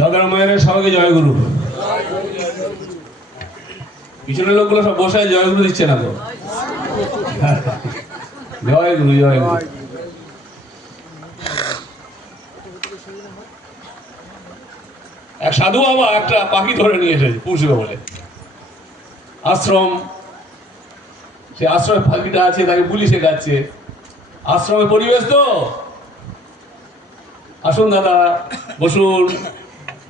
নগর মায়ের সবাইকে জয়গুরু পিছনের লোকগুলো সব বসে জয়গুরু দিচ্ছে না তো। জয়গুরু জয়গুরু এক সাধু বাবা একটা পাখি ধরে নিয়ে এসেছে বলে। আশ্রম, সে আশ্রমে পাখিটা আছে, তাকে পুলিশে যাচ্ছে আশ্রমে পরিবেশ তো। আসুন দাদা, বসুন।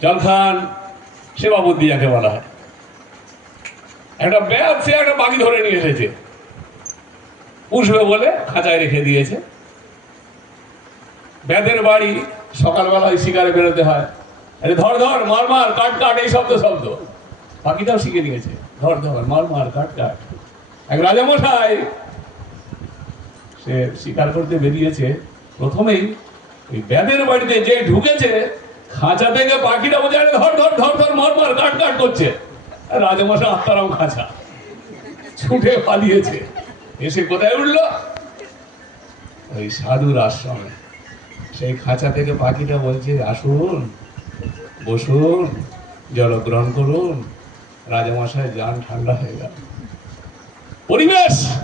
জল খান, সেবা বুদ্ধি যাকে বলা হয়। একটা ব্যাগ, সে একটা পাখি ধরে নিয়ে এসেছে। পুষবে বলে খাঁচায় রেখে দিয়েছে। ব্যাধের বাড়ি সকালবেলায় শিকারে বেরোতে হয়। আরে ধর ধর, মার মার, কাট কাট, এই শব্দ শব্দ। পাখিটাও শিখে নিয়েছে। ধর ধর, মার মার, কাট কাট। এক রাজামশাই, সে শিকার করতে বেরিয়েছে। প্রথমেই ওই ব্যাধের বাড়িতে যে ঢুকেছে খাঁচা থেকে পাখিটা বোঝা ধর ধর ধর ধর, মর মর কাট কাট করছে। আর রাজামশাই, আত্মারাম খাঁচা। ছুটে পালিয়েছে। এসে কোথায় উঠল? ওই সাধুর আশ্রমে। সেই খাঁচা থেকে পাখিটা বলছে, আসুন, বসুন জল গ্রহণ করুন। রাজামশাই যান, ঠান্ডা হয়ে গেল। পরিবেশ!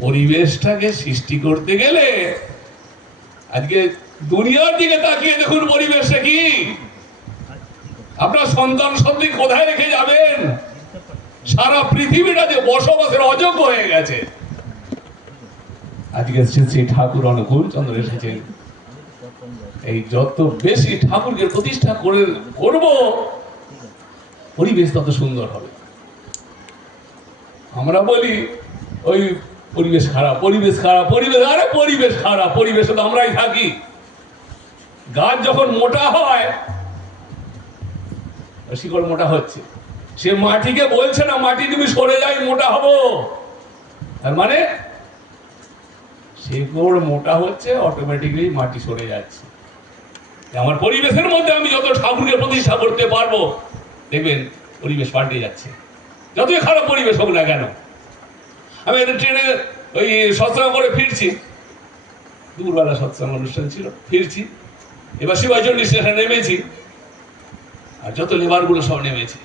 পরিবেশটাকে সৃষ্টি করতে গেলে আজকে দুনিয়ার দিকে তাকিয়ে দেখুন পরিবেশটা কি। আপনার সন্তান সন্ততি কোথায় রেখে যাবেন? সারা পৃথিবীটা যে বসবাসের অযোগ্য হয়ে গেছে। আজকে শ্রী ঠাকুর অনুকূল চন্দ্র এসেছেন। এই যত বেশি ঠাকুরকে প্রতিষ্ঠা করে করব, পরিবেশ তত সুন্দর হবে। আমরা বলি, ওই পরিবেশ খারাপ পরিবেশ খারাপ, পরিবেশ, আরে পরিবেশ খারাপ, পরিবেশে তো আমরাই থাকি। গাছ যখন মোটা হয় শিকড় মোটা হচ্ছে? সে মাটিকে বলছে না, মাটি তুমি সরে যাই, মোটা হব। তার মানে শিকড় মোটা হচ্ছে অটোমেটিকলি মাটি সরে যাচ্ছে। আমার পরিবেশের মধ্যে আমি যত ঠাকুরকে প্রতিষ্ঠা করতে পারব, দেখবেন পরিবেশ পাল্টে যাচ্ছে। যতই খারাপ পরিবেশ হোক না কেন। আমি একটা ট্রেনে ওই সৎসঙ্গ করে ফিরছি। দুপুরবেলা সৎসঙ্গ অনুষ্ঠান ছিল, ফিরছি। এবার শিবাচন্ডী স্টেশনে নেমেছি। আর যত লেবারগুলো সব নেমেছে।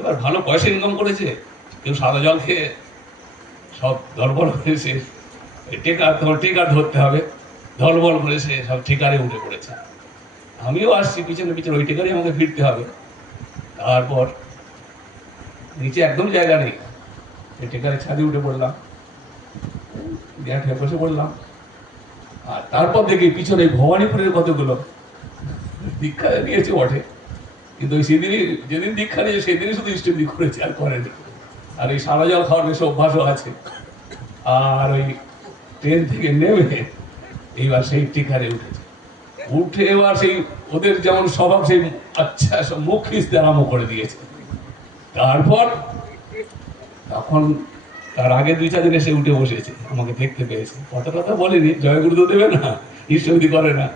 এবার ভালো পয়সা ইনকাম করেছে, কেউ সাদা জল খেয়ে সব দরবল হয়েছে টেকার টেকার ধরতে হবে। ধরবল করেছে, সব ঠিকারে উঠে পড়েছে। আমিও আসছি, পিছনে পিছনে ওই টেকারই আমাকে ফিরতে হবে। তারপর নিচে একদম জায়গা নেই। টেকারে ছাদে উঠে পড়লাম। গ্যাটে বসে পড়লাম। আর তারপর দেখি পিছনে ভবানীপুরের কতগুলো? দীক্ষা নিয়েছে বটে। কিন্তু ওই সেদিনই, যেদিন দীক্ষা নিয়েছে, সেদিনই শুধু ইষ্টবৃত্তি করেছে, আর করেনি আর এই সারা জল খাওয়ার বেশ অভ্যাসও আছে। আর ওই ট্রেন থেকে নেমে এইবার সেই টিকারে উঠেছে। উঠে এবার সেই ওদের যেমন স্বভাব, সেই আচ্ছা সব মুখ খিস্তে আরম্ভ করে দিয়েছে। তারপর তখন তার আগে দুই চার দিন এসে উঠে বসেছে আমাকে দেখতে পেয়েছে। কত কথা বলেনি জয় গুরুদেব দেবে না ঈশ্বরদি করে না।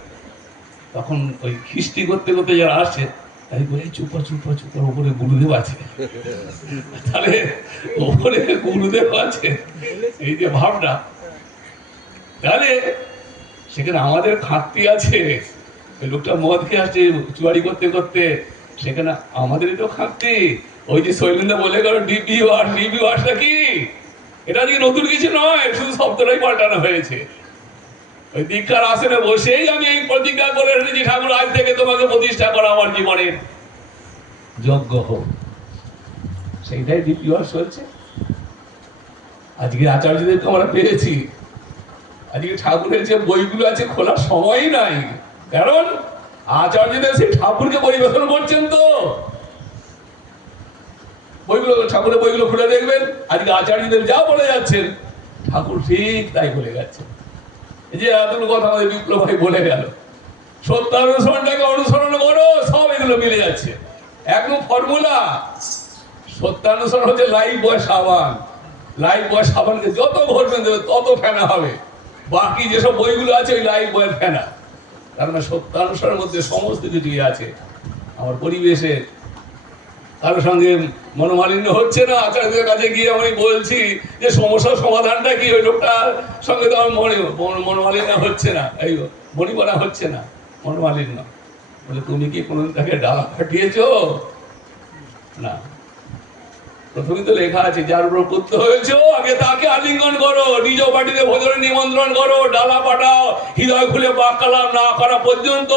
তখন ওই খিস্তি করতে করতে যারা আসছে তাই বলে চুপ চুপ কর, চুপ কর, ওপরে গুরুদেব আছে। তাহলে ওপরে গুরুদেব আছে এই যে ভাবনা। তাহলে সেখানে আমাদের খাটতি আছে। ওই লোকটা মদ খেয়ে আসছে চুয়ারি করতে করতে। সেখানে আমাদেরই তো খাটতি ওই যে শৈলেন্দা বলে গেল ডিপি ওয়াশ ডিপি ওয়াশটা কি? এটা আজকে নতুন কিছু নয়, শুধু শব্দটাই পাল্টানো হয়েছে। ওই দীক্ষার আসনে বসেই আমি এই প্রতিজ্ঞা করে এসেছি, ঠাকুর, আজ থেকে তোমাকে প্রতিষ্ঠা করা আমার জীবনের যজ্ঞ হোক। সেইটাই ওয়াশ চলছে। আজকে আচার্যদেরকে আমরা পেয়েছি। আজকে ঠাকুরের যে বইগুলো আছে, খোলার সময়ই নাই। কারণ আচার্যদের সেই ঠাকুরকে পরিবেশন করছেন তো। বইগুলো ঠাকুরের বইগুলো খুলে দেখবেন, আজকে আচার্যদের যা বলে যাচ্ছেন, ঠাকুর ঠিক তাই বলে এই যে এতগুলো কথা আমাদের বিপ্লব ভাই বলে গেল। সত্যানুসরণটাকে অনুসরণ করো, সব এগুলো মিলে যাচ্ছে। একদম ফর্মুলা সত্যানুসরণ হচ্ছে লাইফ বয় সাবান। লাইফ বয় সাবানকে যত ভরবেন দেবে তত ফেনা হবে। বাকি যেসব বইগুলো আছে, ওই লাইফ বয়ের ফেনা। তার মানে সত্যানুসারের মধ্যে সমস্ত কিছুই আছে। আমার পরিবেশে কারোর সঙ্গে মনোমালিন্য হচ্ছে না। আচার্যদের কাছে গিয়ে আমি বলছি যে, সমস্যার সমাধানটা কি? ওই লোকটার সঙ্গে তো আমার মনে মনোমালিন্য হচ্ছে না। এই মণিমালা হচ্ছে না। মনোমালিন্য। বলে, তুমি কি কোনোদিন তাকে ডালা পাঠিয়েছো? না। প্রথমে তো লেখা আছে, যার উপর পুত্র হয়েছে, আগে তাকে আলিঙ্গন করো। নিজ বাড়িতে ভোজনে নিমন্ত্রণ করো। ডালা পাঠাও। হৃদয় খুলে বাক কালাম না করা পর্যন্ত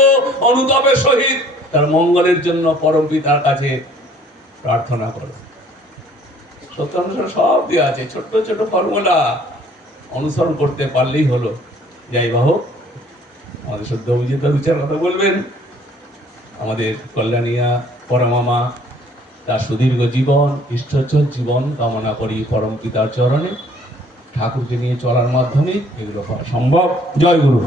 অনুতাপের সহিত। তার মঙ্গলের জন্য পরম পিতার কাছে প্রার্থনা করো। সত্য অনুসরণ সব দেওয়া আছে, ছোট্ট ছোট ফর্মুলা অনুসরণ করতে পারলেই হলো। যাই বা হোক, আমাদের সদ্য অভিজিত বিচার কথা বলবেন। আমাদের কল্যাণিয়া পরমামা, তার সুদীর্ঘ জীবন ইষ্টচল জীবন কামনা করি পরম পিতার চরণে। ঠাকুরকে নিয়ে চলার মাধ্যমে এগুলো সম্ভব। জয় গুরু।